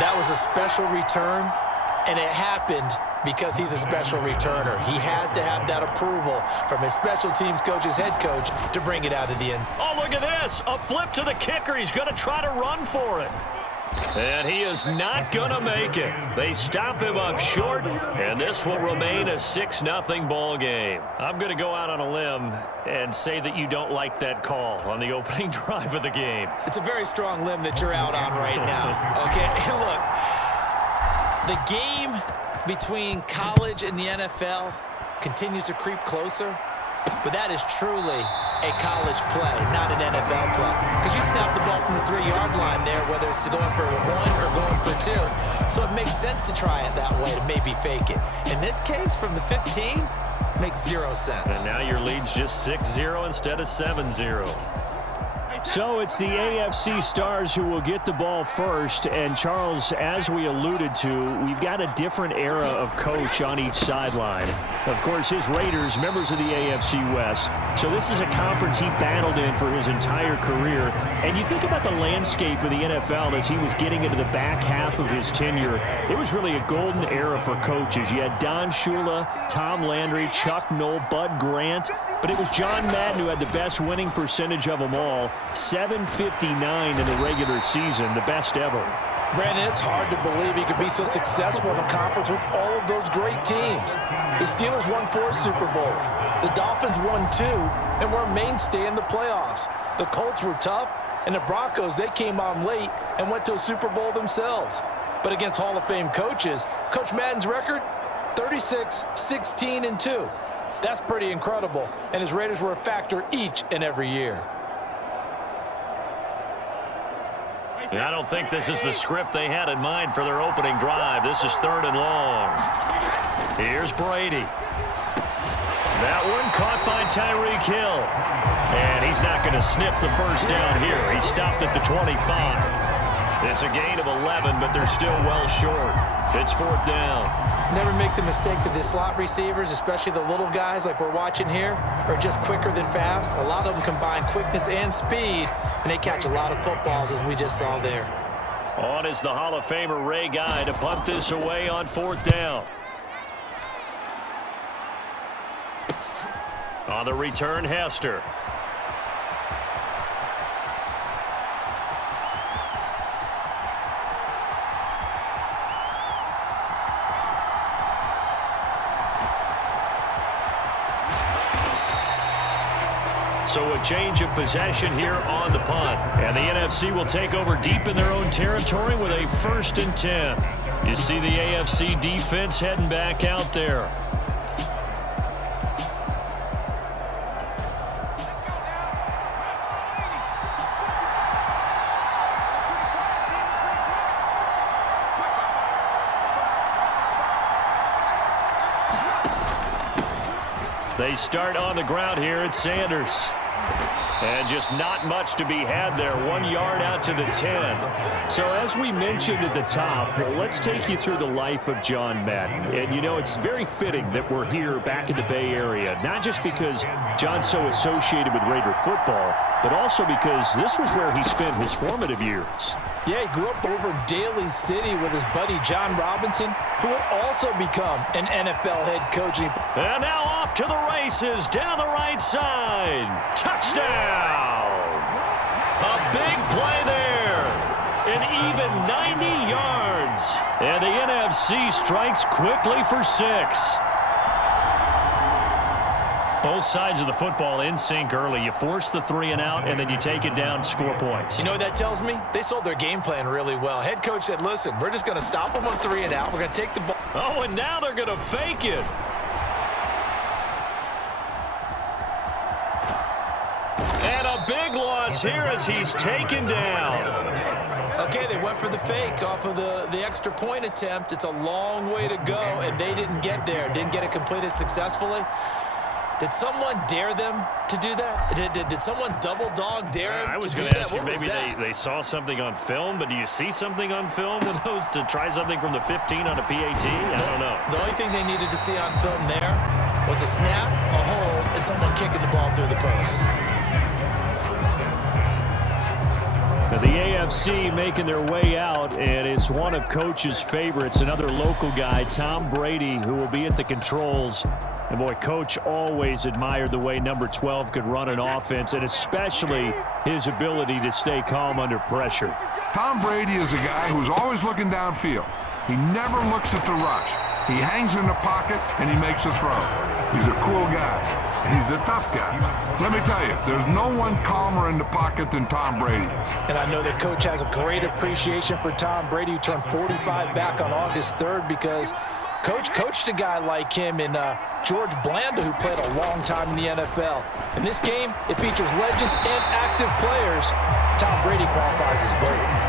That was a special return, and it happened because he's a special returner. He has to have that approval from his special teams coach, his head coach, to bring it out of the end. Oh, look at this. A flip to the kicker. He's going to try to run for it. And he is not going to make it. They stop him up short, and this will remain a 6-0 ball game. I'm going to go out on a limb and say that you don't like that call on the opening drive of the game. It's a very strong limb that you're out on right now. Okay, look, the game between college and the NFL continues to creep closer, but that is truly a college play, not an NFL play. Because you'd snap the ball from the 3-yard line there, whether it's going for 1 or going for 2. So it makes sense to try it that way to maybe fake it. In this case, from the 15, makes 0 sense. And now your lead's just 6-0 instead of 7-0. So it's the AFC stars who will get the ball first. And, Charles, as we alluded to, we've got a different era of coach on each sideline. Of course, his Raiders, members of the AFC West. So this is a conference he battled in for his entire career. And you think about the landscape of the NFL as he was getting into the back half of his tenure. It was really a golden era for coaches. You had Don Shula, Tom Landry, Chuck Noll, Bud Grant. But it was John Madden who had the best winning percentage of them all. 759 in the regular season, the best ever. Brandon, it's hard to believe he could be so successful in a conference with all of those great teams. The Steelers won 4 Super Bowls. The Dolphins won 2 and were a mainstay in the playoffs. The Colts were tough, and the Broncos, they came on late and went to a Super Bowl themselves. But against Hall of Fame coaches, Coach Madden's record, 36-16-2. That's pretty incredible, and his Raiders were a factor each and every year. I don't think this is the script they had in mind for their opening drive. This is 3rd and long. Here's Brady. That one caught by Tyreek Hill. And he's not going to sniff the first down here. He stopped at the 25. It's a gain of 11, but they're still well short. It's 4th down. Never make the mistake that the slot receivers, especially the little guys like we're watching here, are just quicker than fast. A lot of them combine quickness and speed, and they catch a lot of footballs, as we just saw there. On is the Hall of Famer Ray Guy to punt this away on 4th down. On the return, Hester. So a change of possession here on the punt. And the NFC will take over deep in their own territory with a 1st and 10. You see the AFC defense heading back out there. They start on the ground here at Sanders. And just not much to be had there. 1 yard out to the 10. So as we mentioned at the top, let's take you through the life of John Madden. And, you know, it's very fitting that we're here back in the Bay Area, not just because John's so associated with Raider football, but also because this was where he spent his formative years. Yeah, he grew up over in Daly City with his buddy John Robinson, who would also become an NFL head coach. And now off to the races down the right side. Touchdown! A big play there. An even 90 yards. And the NFC strikes quickly for 6. Both sides of the football in sync early. You force the 3 and out, and then you take it down, score points. You know what that tells me? They sold their game plan really well. Head coach said, listen, we're just going to stop them on 3 and out. We're going to take the ball. Oh, and now they're going to fake it. And a big loss here as he's taken down. Okay, they went for the fake off of the extra point attempt. It's a long way to go, and they didn't get there. Didn't get it completed successfully. Did someone dare them to do that? Did someone double dog dare him I was to do going to that? ask you, maybe they saw something on film, but do you see something on film with those to try something from the 15 on a PAT? I don't know. The only thing they needed to see on film there was a snap, a hold, and someone kicking the ball through the post. And The AFC making their way out, and it's one of Coach's favorites, another local guy, Tom Brady, who will be at the controls. And, boy, Coach always admired the way number 12 could run an offense, and especially his ability to stay calm under pressure. Tom Brady is a guy who's always looking downfield. He never looks at the rush. He hangs in the pocket, and he makes a throw. He's a cool guy. He's a tough guy. Let me tell you, there's no one calmer in the pocket than Tom Brady. And I know that Coach has a great appreciation for Tom Brady, who turned 45 back on August 3rd, because Coach coached a guy like him in George Blanda, who played a long time in the NFL. In this game, it features legends and active players. Tom Brady qualifies as both.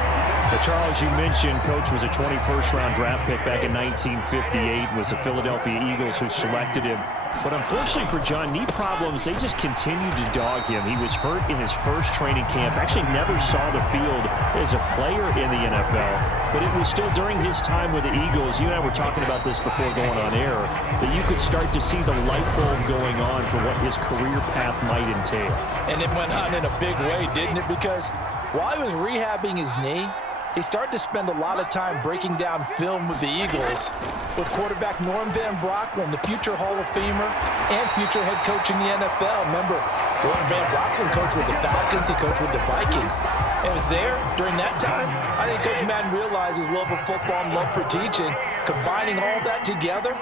Charles, you mentioned Coach was a 21st-round draft pick back in 1958. It was the Philadelphia Eagles who selected him. But unfortunately for John, knee problems, they just continued to dog him. He was hurt in his first training camp. Actually never saw the field as a player in the NFL. But it was still during his time with the Eagles, you and I were talking about this before going on air, that you could start to see the light bulb going on for what his career path might entail. And it went on in a big way, didn't it? Because while he was rehabbing his knee, he started to spend a lot of time breaking down film with the Eagles, with quarterback Norm Van Brocklin, the future Hall of Famer and future head coach in the NFL. Remember, Norm Van Brocklin coached with the Falcons, he coached with the Vikings. And was there during that time. I think Coach Madden realized his love of football and love for teaching, combining all that together,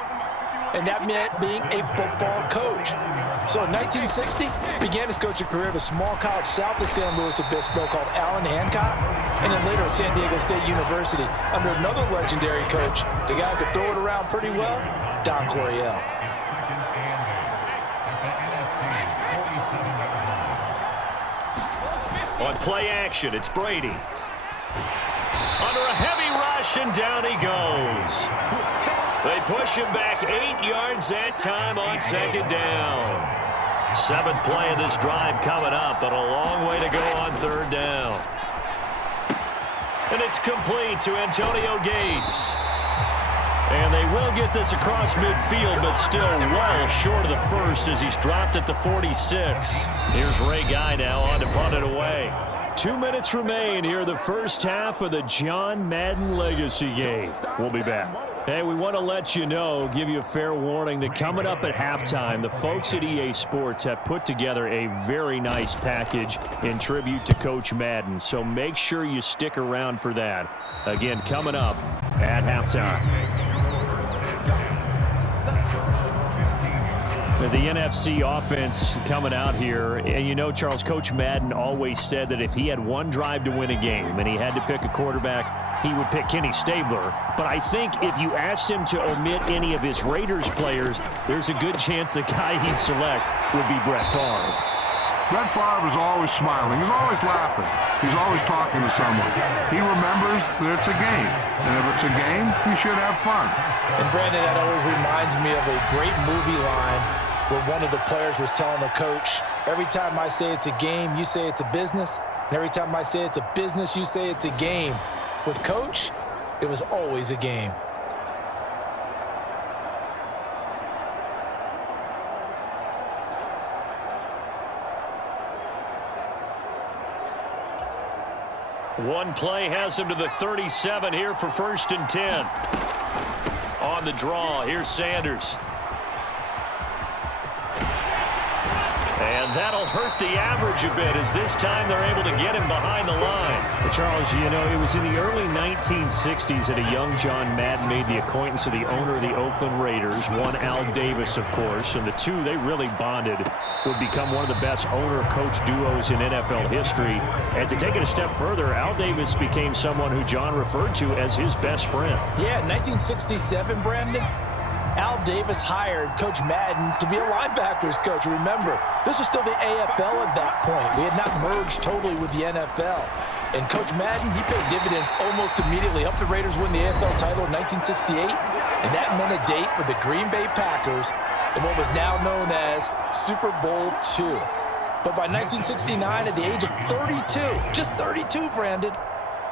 and that meant being a football coach. So in 1960, began his coaching career at a small college south of San Luis Obispo called Allen Hancock, and then later at San Diego State University under another legendary coach, the guy who could throw it around pretty well, Don Coryell. On play action, it's Brady. Under a heavy rush, and down he goes. They push him back 8 yards that time on second down. 7th play of this drive coming up, but a long way to go on third down. And it's complete to Antonio Gates. And they will get this across midfield, but still well short of the first as he's dropped at the 46. Here's Ray Guy now on to punt it away. 2 minutes remain here, the first half of the John Madden Legacy game. We'll be back. Hey, we want to let you know, give you a fair warning that coming up at halftime, the folks at EA Sports have put together a very nice package in tribute to Coach Madden. So make sure you stick around for that. Again, coming up at halftime. The NFC offense coming out here, and you know, Charles, Coach Madden always said that if he had one drive to win a game and he had to pick a quarterback, he would pick Kenny Stabler. But I think if you asked him to omit any of his Raiders players, there's a good chance the guy he'd select would be Brett Favre. Brett Favre is always smiling. He's always laughing. He's always talking to someone. He remembers that it's a game. And if it's a game, you should have fun. And Brandon, that always reminds me of a great movie line where one of the players was telling the coach, every time I say it's a game, you say it's a business. And every time I say it's a business, you say it's a game. With Coach, it was always a game. One play has him to the 37 here for 1st and 10. On the draw, here's Sanders. And that'll hurt the average a bit as this time they're able to get him behind the line. But Charles, you know, it was in the early 1960s that a young John Madden made the acquaintance of the owner of the Oakland Raiders, one Al Davis, of course, and the two, they really bonded, would become one of the best owner-coach duos in NFL history. And to take it a step further, Al Davis became someone who John referred to as his best friend. Yeah, in 1967, Brandon, Al Davis hired Coach Madden to be a linebackers coach. Remember, this was still the AFL at that point. We had not merged totally with the NFL. And Coach Madden, he paid dividends almost immediately. Helped the Raiders win the AFL title in 1968. And that meant a date with the Green Bay Packers in what was now known as Super Bowl II. But by 1969, at the age of 32, just 32, Brandon,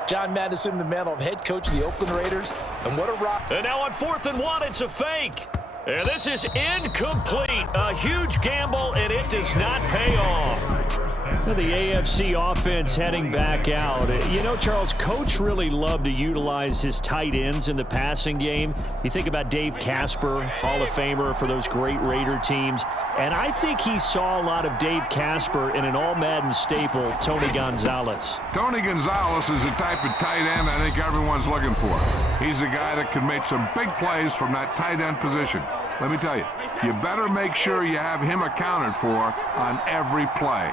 John Madden assumed the mantle of head coach of the Oakland Raiders. And what a rock. And now on 4th and 1, it's a fake. And this is incomplete. A huge gamble, and it does not pay off. The AFC offense heading back out. You know, Charles, Coach really loved to utilize his tight ends in the passing game. You think about Dave Casper, Hall of Famer for those great Raider teams. And I think he saw a lot of Dave Casper in an all-Madden staple, Tony Gonzalez. Tony Gonzalez is the type of tight end I think everyone's looking for. He's a guy that can make some big plays from that tight end position. Let me tell you, you better make sure you have him accounted for on every play.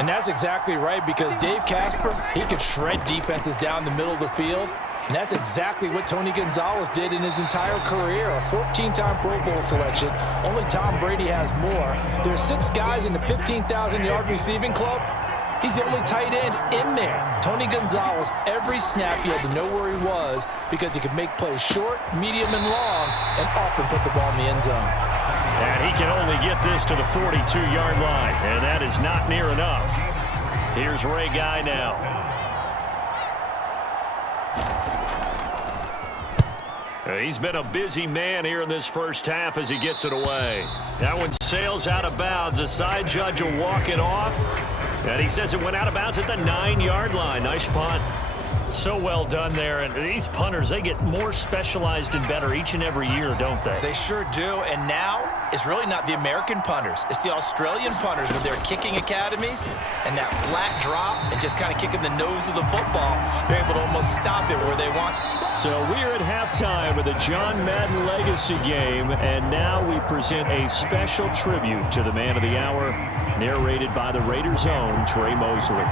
And that's exactly right, because Dave Casper, he could shred defenses down the middle of the field. And that's exactly what Tony Gonzalez did in his entire career. A 14-time Pro Bowl selection. Only Tom Brady has more. There are 6 guys in the 15,000-yard receiving club. He's the only tight end in there. Tony Gonzalez, every snap he had to know where he was because he could make plays short, medium, and long, and often put the ball in the end zone. And he can only get this to the 42-yard line, and that is not near enough. Here's Ray Guy now. He's been a busy man here in this first half as he gets it away. That one sails out of bounds. The side judge will walk it off. And he says it went out of bounds at the 9-yard line. Nice punt. So well done there. And these punters, they get more specialized and better each and every year, don't they? They sure do. And now it's really not the American punters. It's the Australian punters with their kicking academies and that flat drop and just kind of kicking the nose of the football. They're able to almost stop it where they want. So we're at halftime of the John Madden Legacy game, and now we present a special tribute to the man of the hour, narrated by the Raiders' own Trey Mosley.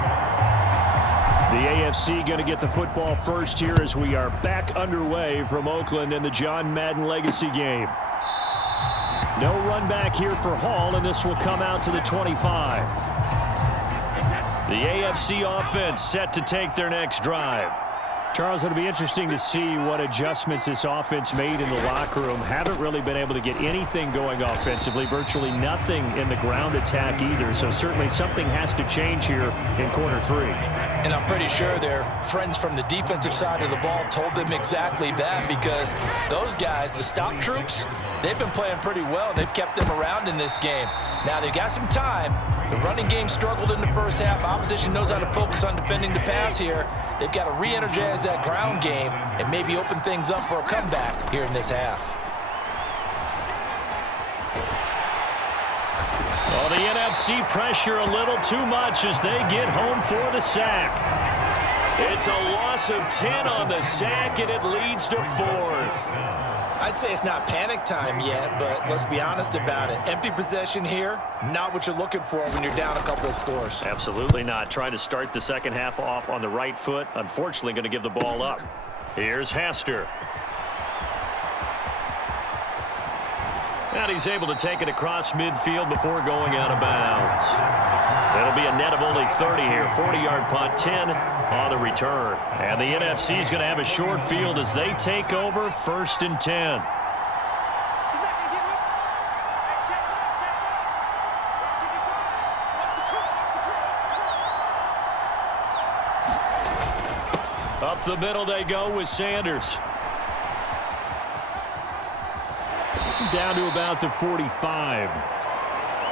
The AFC going to get the football first here as we are back underway from Oakland in the John Madden Legacy game. No run back here for Hall, and this will come out to the 25. The AFC offense set to take their next drive. Charles, it'll be interesting to see what adjustments this offense made in the locker room. Haven't really been able to get anything going offensively, virtually nothing in the ground attack either. So certainly something has to change here in quarter 3. And I'm pretty sure their friends from the defensive side of the ball told them exactly that, because those guys, the stop troops, they've been playing pretty well. They've kept them around in this game. Now they've got some time. The running game struggled in the first half. Opposition knows how to focus on defending the pass here. They've got to re-energize that ground game and maybe open things up for a comeback here in this half. Oh, the NFC pressure a little too much as they get home for the sack. It's a loss of 10 on the sack, and it leads to 4th. I'd say it's not panic time yet, but let's be honest about it. Empty possession here, not what you're looking for when you're down a couple of scores. Absolutely not. Trying to start the second half off on the right foot. Unfortunately, going to give the ball up. Here's Hester. And he's able to take it across midfield before going out of bounds. It'll be a net of only 30 here. 40-yard punt, 10 on the return. And the NFC is going to have a short field as they take over 1st and 10. Up the middle they go with Sanders. Down to about the 45.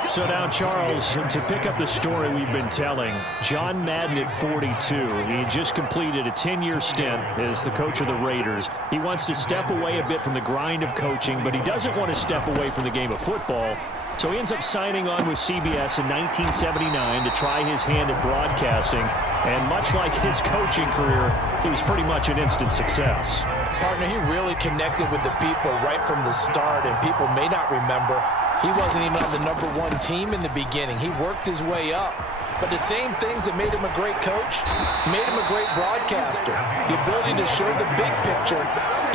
So now, Charles, to pick up the story we've been telling, John Madden at 42. He just completed a 10-year stint as the coach of the Raiders. He wants to step away a bit from the grind of coaching, but he doesn't want to step away from the game of football. So he ends up signing on with CBS in 1979 to try his hand at broadcasting. And much like his coaching career, it was pretty much an instant success. Partner, he really connected with the people right from the start, and people may not remember, he wasn't even on the #1 team in the beginning. He worked his way up. But the same things that made him a great coach made him a great broadcaster. The ability to show the big picture,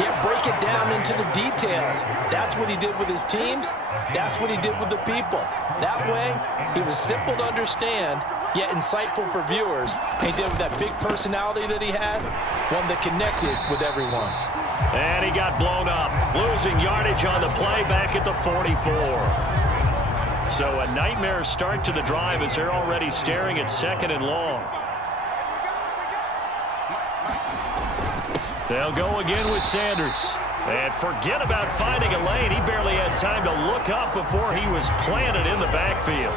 yet break it down into the details. That's what he did with his teams. That's what he did with the people. That way, he was simple to understand, yet insightful for viewers. And he did with that big personality that he had, one that connected with everyone. And he got blown up, losing yardage on the play back at the 44. So a nightmare start to the drive as they're already staring at 2nd and long. They'll go again with Sanders. And forget about finding a lane. He barely had time to look up before he was planted in the backfield.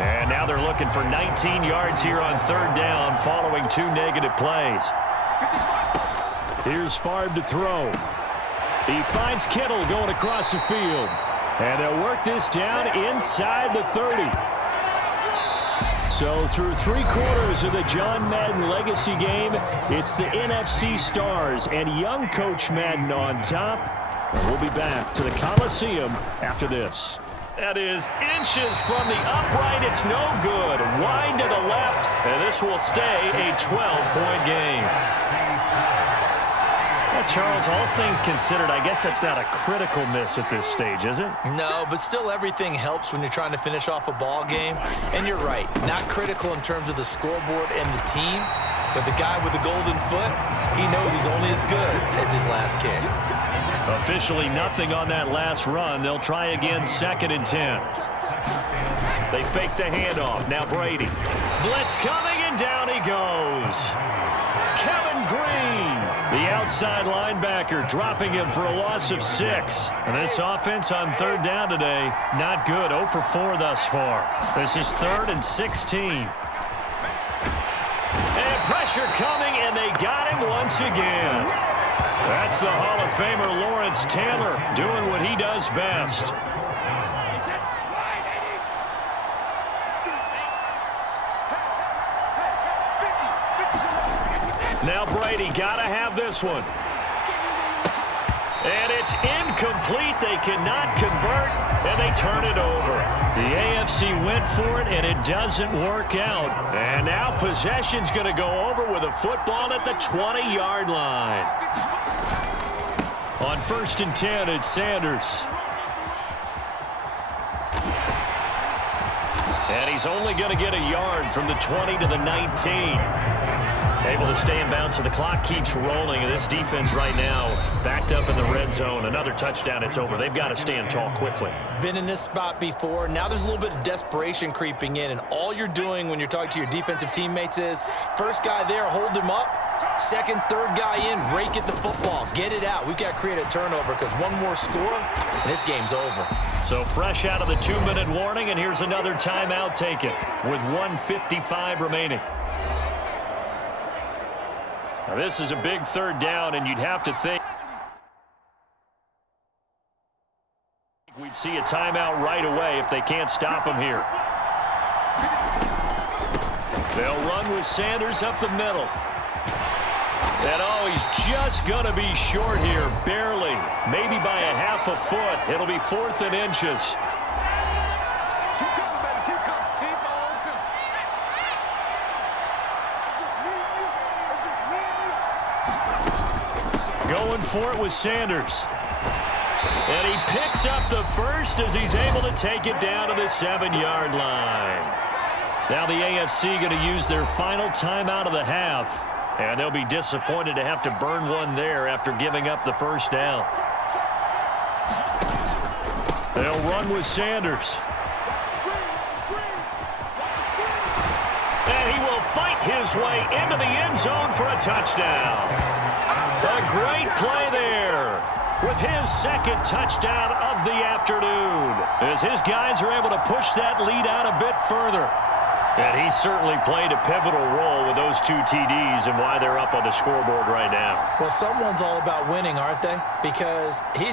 And now they're looking for 19 yards here on third down following 2 negative plays. Here's Favre to throw. He finds Kittle going across the field. And they'll work this down inside the 30. So through 3 quarters of the John Madden legacy game, it's the NFC stars and young Coach Madden on top. And we'll be back to the Coliseum after this. That is inches from the upright. It's no good. Wide to the left, and this will stay a 12-point game. Well, Charles, all things considered, I guess that's not a critical miss at this stage, is it? No, but still everything helps when you're trying to finish off a ball game. And you're right, not critical in terms of the scoreboard and the team, but the guy with the golden foot, he knows he's only as good as his last kick. Officially nothing on that last run. They'll try again, 2nd and 10. They fake the handoff. Now Brady. Blitz coming, and down he goes. Kevin Green, the outside linebacker, dropping him for a loss of 6. And this offense on third down today, not good. 0 for 4 thus far. This is 3rd and 16. And pressure coming, and they got him once again. That's the Hall of Famer Lawrence Taylor doing what he does best. Now Brady got to have this one. And it's incomplete. They cannot convert, and they turn it over. The AFC went for it, and it doesn't work out. And now possession's going to go over with a football at the 20-yard line. On 1st and 10, it's Sanders. And he's only going to get a yard from the 20 to the 19. Able to stay in bounds, so the clock keeps rolling. And this defense right now backed up in the red zone. Another touchdown, it's over. They've got to stand tall quickly. Been in this spot before. Now there's a little bit of desperation creeping in, and all you're doing when you're talking to your defensive teammates is first guy there, hold him up. Second, third guy in, rake at the football. Get it out. We've got to create a turnover because one more score, and this game's over. So fresh out of the 2-minute warning, and here's another timeout taken with 1:55 remaining. Now this is a big third down, and you'd have to think we'd see a timeout right away if they can't stop him here. They'll run with Sanders up the middle. And oh, he's just going to be short here, barely, maybe by a half a foot. It'll be 4th and inches. Going for it with Sanders. And he picks up the first as he's able to take it down to the 7-yard line. Now the AFC going to use their final timeout of the half. And they'll be disappointed to have to burn one there after giving up the first down. They'll run with Sanders. And he will fight his way into the end zone for a touchdown. A great play there with his 2nd touchdown of the afternoon, as his guys are able to push that lead out a bit further. And he certainly played a pivotal role with those 2 TDs and why they're up on the scoreboard right now. Well, someone's all about winning, aren't they? Because he's